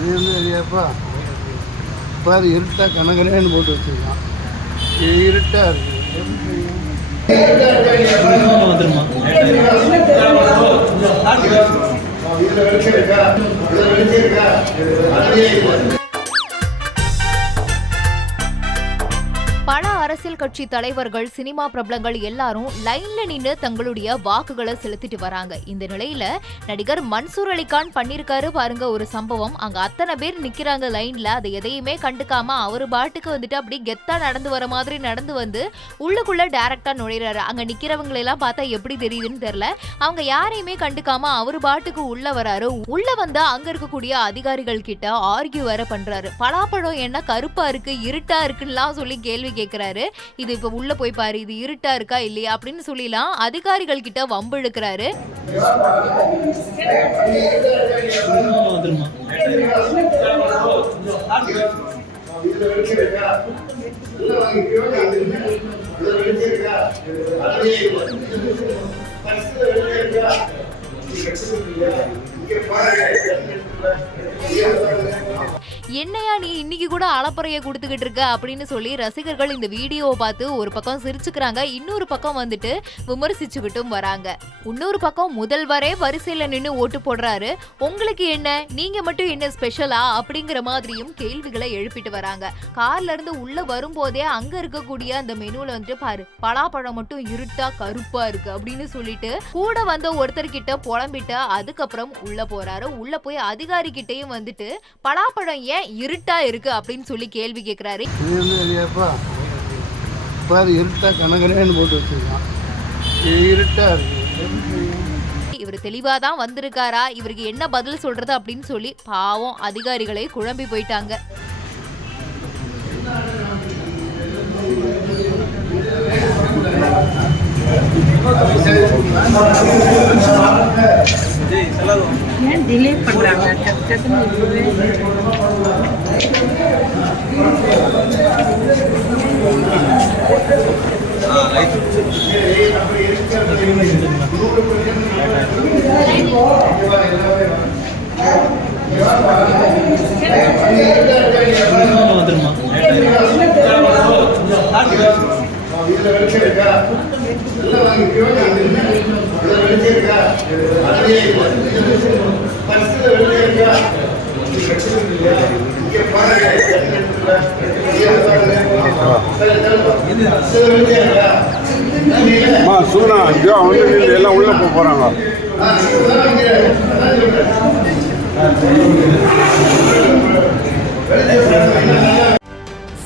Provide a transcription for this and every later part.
இது வந்து இல்லையாப்பா பாரு இருட்டா கனகரேன்னு போட்டு வச்சுருக்கான். இது இருட்டா இருக்கு. பல அரசியல் கட்சி தலைவர்கள், சினிமா பிரபலங்கள் எல்லாரும் லைன்ல நின்று தங்களுடைய வாக்குகளை செலுத்திட்டு வராங்க. இந்த நிலையில நடிகர் மன்சூர் அலிகான் பண்ணிருக்காரு பாருங்க ஒரு சம்பவம். அங்க அத்தனை பேர் நிக்கிறாங்க லைன்ல, அதை எதையுமே கண்டுக்காம அவரு பாட்டுக்கு வந்துட்டு அப்படி கெத்தா நடந்து வர மாதிரி நடந்து வந்து உள்ளுக்குள்ள டைரக்டா நுழைறாரு. அங்க நிக்கிறவங்களை எல்லாம் பார்த்தா எப்படி தெரியுதுன்னு தெரியல. அவங்க யாரையுமே கண்டுக்காம அவரு பாட்டுக்கு உள்ள வராரு. உள்ள வந்தா அங்க இருக்கக்கூடிய அதிகாரிகள் கிட்ட ஆர்கியூ வேற பண்றாரு. பலாப்பழம் என்ன கருப்பா இருக்கு, இருட்டா இருக்குன்னு சொல்லி கேள்வி கேட்கிறாரு. இது இப்ப உள்ள போய் பாரு, இது இருட்டா இருக்கா இல்லையா அப்படின்னு சொல்லிலாம் அதிகாரிகள் கிட்ட வம்பு இழுக்கிறாரு. என்னையா நீ இன்னைக்கு கூட அலப்பறைய கொடுத்துக்கிட்டு இருக்க அப்படின்னு சொல்லி ரசிகர்கள் இந்த வீடியோவை பார்த்து ஒரு பக்கம் சிரிச்சுக்கிறாங்க, இன்னொரு பக்கம் வந்துட்டு விமர்சிச்சுக்கிட்டும் வராங்க. இன்னொரு பக்கம் முதல்வரே வரிசையில நின்று ஓட்டு போடுறாரு, உங்களுக்கு என்ன, நீங்க மட்டும் என்ன ஸ்பெஷலா அப்படிங்கிற மாதிரியும் கேள்விகளை எழுப்பிட்டு வராங்க. கார்ல இருந்து உள்ள வரும்போதே அங்க இருக்கக்கூடிய அந்த மெனுல வந்துட்டு பாரு பலாப்பழம் மட்டும் இருட்டா கருப்பா இருக்கு அப்படின்னு சொல்லிட்டு கூட வந்த ஒருத்தர் கிட்ட புலம்பிட்டு அதுக்கப்புறம் உள்ள போறாரு. உள்ள போய் அதிகாரி கிட்டையும் வந்துட்டு பலாப்பழம் ஏன் இருட்டா இருக்கு அப்படின்னு சொல்லி கேள்வி கேட்கிறாரு. இது வந்து இல்லையாப்பா பாரு இருட்டா கனகரேன்னு போட்டு வச்சுருக்கான். இது இருட்டா இருக்கு. இவர் தெளிவாதான் வந்திருக்காரா, இவருக்கு என்ன பதில் சொல்றது அப்படின்னு சொல்லி பாவம் அதிகாரிகளை குழம்பி போயிட்டாங்க. ஏன் டிலே பண்றாங்க? எல்லாம் உள்ள போறாங்க.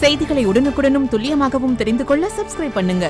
செய்திகளை உடனுக்குடனும் துல்லியமாகவும் தெரிந்து கொள்ள சப்ஸ்கிரைப் பண்ணுங்க.